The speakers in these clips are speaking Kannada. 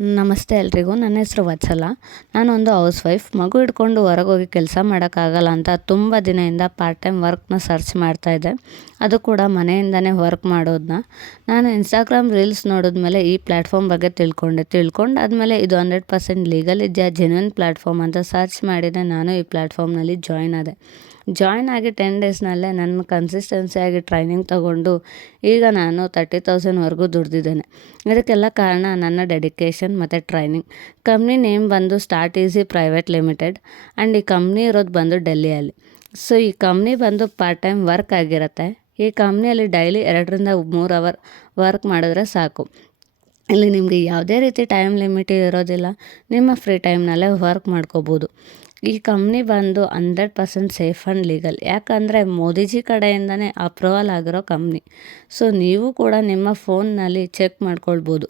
ನಮಸ್ತೆ ಎಲ್ರಿಗೂ. ನನ್ನ ಹೆಸರು ವತ್ಸಲ. ನಾನೊಂದು ಹೌಸ್ ವೈಫ್. ಮಗು ಹಿಡ್ಕೊಂಡು ಹೊರಗೋಗಿ ಕೆಲಸ ಮಾಡೋಕ್ಕಾಗಲ್ಲ ಅಂತ ತುಂಬ ದಿನದಿಂದ ಪಾರ್ಟ್ ಟೈಮ್ ವರ್ಕ್ನ ಸರ್ಚ್ ಮಾಡ್ತಾಯಿದ್ದೆ. ಅದು ಕೂಡ ಮನೆಯಿಂದನೇ ವರ್ಕ್ ಮಾಡೋದನ್ನ ನಾನು ಇನ್ಸ್ಟಾಗ್ರಾಮ್ ರೀಲ್ಸ್ ನೋಡಿದ್ಮೇಲೆ ಈ ಪ್ಲ್ಯಾಟ್ಫಾರ್ಮ್ ಬಗ್ಗೆ ತಿಳ್ಕೊಂಡಾದ್ಮೇಲೆ ಇದು 100% ಲೀಗಲ್ ಇದೆಯಾ, ಜೆನ್ಯೂನ್ ಪ್ಲ್ಯಾಟ್ಫಾರ್ಮ್ ಅಂತ ಸರ್ಚ್ ಮಾಡಿದೆ. ನಾನು ಈ ಪ್ಲ್ಯಾಟ್ಫಾರ್ಮ್ನಲ್ಲಿ ಜಾಯ್ನ್ ಆಗಿ 10 ಡೇಸ್ನಲ್ಲೇ ನನ್ನ ಕನ್ಸಿಸ್ಟೆನ್ಸಿಯಾಗಿ ಟ್ರೈನಿಂಗ್ ತೊಗೊಂಡು ಈಗ ನಾನು 30,000ವರೆಗೂ ದುಡ್ದಿದ್ದೇನೆ. ಇದಕ್ಕೆಲ್ಲ ಕಾರಣ ನನ್ನ ಡೆಡಿಕೇಶನ್ ಮತ್ತು ಟ್ರೈನಿಂಗ್. ಕಂಪ್ನಿ ನೇಮ್ ಬಂದು start easy private limited and ಈ ಕಂಪ್ನಿ ಇರೋದು ಬಂದು ಡೆಲ್ಲಿಯಲ್ಲಿ. ಸೊ ಈ ಕಂಪ್ನಿ ಬಂದು ಪಾರ್ಟ್ ಟೈಮ್ ವರ್ಕ್ ಆಗಿರುತ್ತೆ. ಈ ಕಂಪ್ನಿಯಲ್ಲಿ ಡೈಲಿ 2-3 ಅವರ್ ವರ್ಕ್ ಮಾಡಿದ್ರೆ ಸಾಕು. ಇಲ್ಲಿ ನಿಮಗೆ ಯಾವುದೇ ರೀತಿ ಟೈಮ್ ಲಿಮಿಟ್ ಇರೋದಿಲ್ಲ. ನಿಮ್ಮ ಫ್ರೀ ಟೈಮ್ನಲ್ಲೇ ವರ್ಕ್ ಮಾಡ್ಕೋಬೋದು. ಈ ಕಂಪ್ನಿ ಬಂದು 100% ಸೇಫ್ ಆ್ಯಂಡ್ ಲೀಗಲ್. ಯಾಕಂದರೆ ಮೋದಿಜಿ ಕಡೆಯಿಂದನೇ ಅಪ್ರೂವಲ್ ಆಗಿರೋ ಕಂಪ್ನಿ. ಸೊ ನೀವು ಕೂಡ ನಿಮ್ಮ ಫೋನ್ನಲ್ಲಿ ಚೆಕ್ ಮಾಡ್ಕೊಳ್ಬೋದು.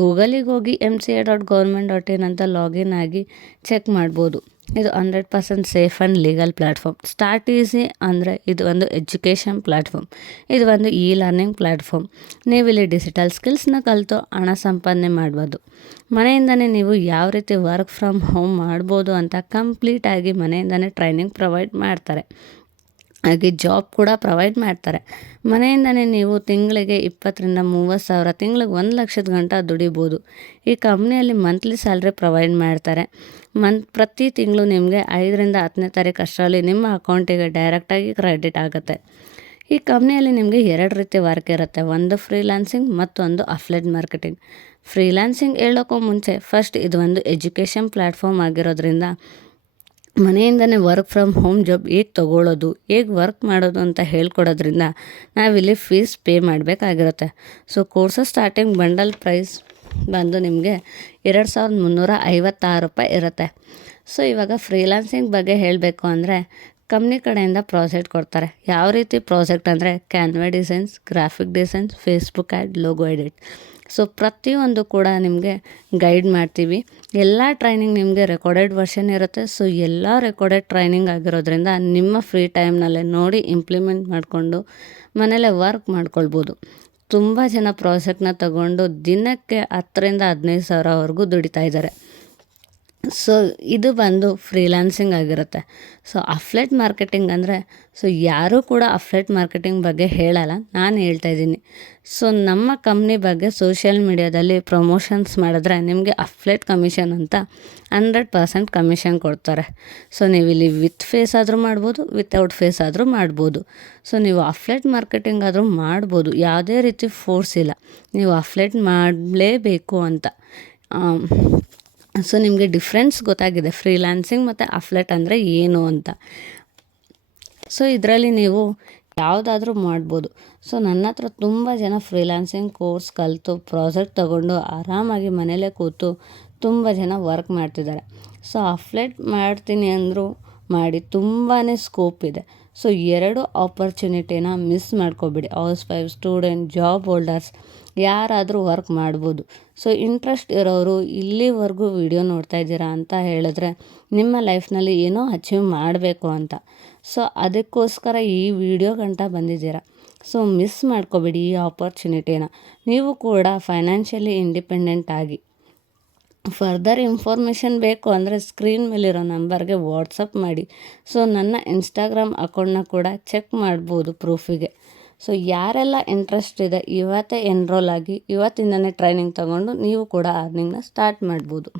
ಗೂಗಲಿಗೆ ಹೋಗಿ mca.government.in ಅಂತ ಲಾಗಿನ್ ಆಗಿ ಚೆಕ್ ಮಾಡ್ಬೋದು. ಇದು 100% safe and legal platform. Start easy ಅಂದರೆ ಇದು ಒಂದು ಎಜುಕೇಷನ್ ಪ್ಲ್ಯಾಟ್ಫಾರ್ಮ್. ಇದು ಒಂದು ಲರ್ನಿಂಗ್ ಪ್ಲ್ಯಾಟ್ಫಾರ್ಮ್. ನೀವು ಇಲ್ಲಿ ಡಿಜಿಟಲ್ ಸ್ಕಿಲ್ಸ್ನ ಕಲಿತು ಹಣ ಸಂಪಾದನೆ ಮಾಡ್ಬೋದು. ಮನೆಯಿಂದನೇ ನೀವು ಯಾವ ರೀತಿ ವರ್ಕ್ ಫ್ರಮ್ ಹೋಮ್ ಮಾಡ್ಬೋದು ಅಂತ ಕಂಪ್ಲೀಟಾಗಿ ಮನೆಯಿಂದನೇ ಟ್ರೈನಿಂಗ್ ಪ್ರೊವೈಡ್ ಮಾಡ್ತಾರೆ. ಹಾಗೆ ಜಾಬ್ ಕೂಡ ಪ್ರೊವೈಡ್ ಮಾಡ್ತಾರೆ. ಮನೆಯಿಂದನೇ ನೀವು ತಿಂಗಳಿಗೆ 20,000-30,000, ತಿಂಗಳಿಗೆ 1,00,000 ಗಂಟ ದುಡಿಬೋದು. ಈ ಕಂಪ್ನಿಯಲ್ಲಿ ಮಂತ್ಲಿ ಸ್ಯಾಲ್ರಿ ಪ್ರೊವೈಡ್ ಮಾಡ್ತಾರೆ. ಪ್ರತಿ ತಿಂಗಳು ನಿಮಗೆ 5ರಿಂದ 10ನೇ ತಾರೀಕು ಅಷ್ಟರಲ್ಲಿ ನಿಮ್ಮ ಅಕೌಂಟಿಗೆ ಡೈರೆಕ್ಟಾಗಿ ಕ್ರೆಡಿಟ್ ಆಗುತ್ತೆ. ಈ ಕಂಪ್ನಿಯಲ್ಲಿ ನಿಮಗೆ 2 ರೀತಿ ವರ್ಕ್ ಇರುತ್ತೆ. ಒಂದು ಫ್ರೀಲಾನ್ಸಿಂಗ್, ಮತ್ತೊಂದು ಅಫ್ಲೇಟ್ ಮಾರ್ಕೆಟಿಂಗ್. ಫ್ರೀಲಾನ್ಸಿಂಗ್ ಹೇಳೋಕ್ಕೂ ಮುಂಚೆ ಫಸ್ಟ್ ಇದು ಒಂದು ಎಜುಕೇಷನ್ ಪ್ಲ್ಯಾಟ್ಫಾರ್ಮ್ ಆಗಿರೋದ್ರಿಂದ ಮನೆಯಿಂದನೇ ವರ್ಕ್ ಫ್ರಮ್ ಹೋಮ್ ಜಾಬ್ ಹೇಗೆ ತೊಗೊಳ್ಳೋದು, ಹೇಗೆ ವರ್ಕ್ ಮಾಡೋದು ಅಂತ ಹೇಳ್ಕೊಡೋದ್ರಿಂದ ನಾವಿಲ್ಲಿ ಫೀಸ್ ಪೇ ಮಾಡಬೇಕಾಗಿರುತ್ತೆ. So courses starting bundle price ಬಂದು ನಿಮಗೆ 2,356 ರೂಪಾಯಿ ಇರುತ್ತೆ. ಸೊ ಇವಾಗ ಫ್ರೀಲಾನ್ಸಿಂಗ್ ಬಗ್ಗೆ ಹೇಳಬೇಕು ಅಂದರೆ ಕಂಪ್ನಿ ಕಡೆಯಿಂದ ಪ್ರಾಜೆಕ್ಟ್ ಕೊಡ್ತಾರೆ. ಯಾವ ರೀತಿ ಪ್ರಾಜೆಕ್ಟ್ ಅಂದರೆ Canva designs, graphic designs, Facebook add, logo edit. So ಪ್ರತಿಯೊಂದು ಕೂಡ ನಿಮಗೆ ಗೈಡ್ ಮಾಡ್ತೀವಿ. ಎಲ್ಲ ಟ್ರೈನಿಂಗ್ ನಿಮಗೆ ರೆಕಾರ್ಡೆಡ್ ವರ್ಷನ್ ಇರುತ್ತೆ. ಸೊ ಎಲ್ಲ ರೆಕಾರ್ಡೆಡ್ ಟ್ರೈನಿಂಗ್ ಆಗಿರೋದ್ರಿಂದ ನಿಮ್ಮ ಫ್ರೀ ಟೈಮ್ನಲ್ಲೇ ನೋಡಿ ಇಂಪ್ಲಿಮೆಂಟ್ ಮಾಡಿಕೊಂಡು ಮನೇಲೇ ವರ್ಕ್ ಮಾಡ್ಕೊಳ್ಬೋದು. ತುಂಬ ಜನ ಪ್ರಾಜೆಕ್ಟ್ನ ತಗೊಂಡು ದಿನಕ್ಕೆ 10,000-15,000ವರೆಗೂ ದುಡಿತಾ ಇದ್ದಾರೆ. ಸೊ ಇದು ಬಂದು ಫ್ರೀಲಾನ್ಸಿಂಗ್ ಆಗಿರುತ್ತೆ. ಸೊ ಅಫ್ಲೇಟ್ ಮಾರ್ಕೆಟಿಂಗ್ ಅಂದರೆ ಯಾರೂ ಕೂಡ ಅಫ್ಲೇಟ್ ಮಾರ್ಕೆಟಿಂಗ್ ಬಗ್ಗೆ ಹೇಳಲ್ಲ, ನಾನು ಹೇಳ್ತಾ ಇದ್ದೀನಿ. ಸೊ ನಮ್ಮ ಕಂಪ್ನಿ ಬಗ್ಗೆ ಸೋಷಿಯಲ್ ಮೀಡಿಯಾದಲ್ಲಿ ಪ್ರಮೋಷನ್ಸ್ ಮಾಡಿದ್ರೆ ನಿಮಗೆ ಅಫ್ಲೇಟ್ ಕಮಿಷನ್ ಅಂತ 100% ಕಮಿಷನ್ ಕೊಡ್ತಾರೆ. ಸೊ ನೀವು ಇಲ್ಲಿ ವಿತ್ ಫೇಸ್ ಆದರೂ ಮಾಡ್ಬೋದು, ವಿತೌಟ್ ಫೇಸ್ ಆದರೂ ಮಾಡ್ಬೋದು. ಸೊ ನೀವು ಅಫ್ಲೇಟ್ ಮಾರ್ಕೆಟಿಂಗ್ ಆದರೂ ಮಾಡ್ಬೋದು. ಯಾವುದೇ ರೀತಿ ಫೋರ್ಸ್ ಇಲ್ಲ ನೀವು ಅಫ್ಲೇಟ್ ಮಾಡಲೇಬೇಕು ಅಂತ. ಸೊ ನಿಮಗೆ ಡಿಫ್ರೆನ್ಸ್ ಗೊತ್ತಾಗಿದೆ ಫ್ರೀಲಾನ್ಸಿಂಗ್ ಮತ್ತು ಅಫ್ಲೇಟ್ ಅಂದರೆ ಏನು ಅಂತ. ಸೊ ಇದರಲ್ಲಿ ನೀವು ಯಾವುದಾದ್ರೂ ಮಾಡ್ಬೋದು. ಸೊ ನನ್ನ ಹತ್ರ ತುಂಬ ಜನ ಫ್ರೀಲಾನ್ಸಿಂಗ್ ಕೋರ್ಸ್ ಕಲಿತು ಪ್ರಾಜೆಕ್ಟ್ ತೊಗೊಂಡು ಆರಾಮಾಗಿ ಮನೇಲೇ ಕೂತು ತುಂಬ ಜನ ವರ್ಕ್ ಮಾಡ್ತಿದ್ದಾರೆ. ಸೊ ಅಫ್ಲೇಟ್ ಮಾಡ್ತೀನಿ ಅಂದರೂ ಮಾಡಿ, ತುಂಬಾ ಸ್ಕೋಪ್ ಇದೆ. ಸೊ 2 ಆಪರ್ಚುನಿಟಿನ ಮಿಸ್ ಮಾಡ್ಕೊಬೇಡಿ. Housewife, student, job holders ಯಾರಾದರೂ ವರ್ಕ್ ಮಾಡ್ಬೋದು. ಸೊ ಇಂಟ್ರೆಸ್ಟ್ ಇರೋರು ಇಲ್ಲಿವರೆಗೂ ವಿಡಿಯೋ ನೋಡ್ತಾ ಇದ್ದೀರಾ ಅಂತ ಹೇಳಿದ್ರೆ ನಿಮ್ಮ ಲೈಫ್ನಲ್ಲಿ ಏನೋ ಅಚೀವ್ ಮಾಡಬೇಕು ಅಂತ. ಸೊ ಅದಕ್ಕೋಸ್ಕರ ಈ ವಿಡಿಯೋ ಗಂಟ ಬಂದಿದ್ದೀರಾ. ಸೊ ಮಿಸ್ ಮಾಡ್ಕೊಬೇಡಿ ಈ ಆಪರ್ಚುನಿಟಿನ. ನೀವು ಕೂಡ ಫೈನಾನ್ಷಿಯಲಿ ಇಂಡಿಪೆಂಡೆಂಟ್ ಆಗಿ. ಫರ್ದರ್ ಇನ್ಫಾರ್ಮೇಷನ್ ಬೇಕು ಅಂದರೆ ಸ್ಕ್ರೀನ್ ಮೇಲಿರೋ ನಂಬರ್ಗೆ ವಾಟ್ಸಪ್ ಮಾಡಿ. ಸೊ ನನ್ನ ಇನ್ಸ್ಟಾಗ್ರಾಮ್ ಅಕೌಂಟ್ನ ಕೂಡ ಚೆಕ್ ಮಾಡ್ಬೋದು ಪ್ರೂಫಿಗೆ. ಸೊ ಯಾರೆಲ್ಲ ಇಂಟ್ರೆಸ್ಟ್ ಇದೆ ಇವತ್ತೇ ಎನ್ರೋಲ್ ಆಗಿ ಇವತ್ತಿಂದನೇ ಟ್ರೈನಿಂಗ್ ತೊಗೊಂಡು ನೀವು ಕೂಡ ಅರ್ನಿಂಗ್ನ ಸ್ಟಾರ್ಟ್ ಮಾಡ್ಬೋದು.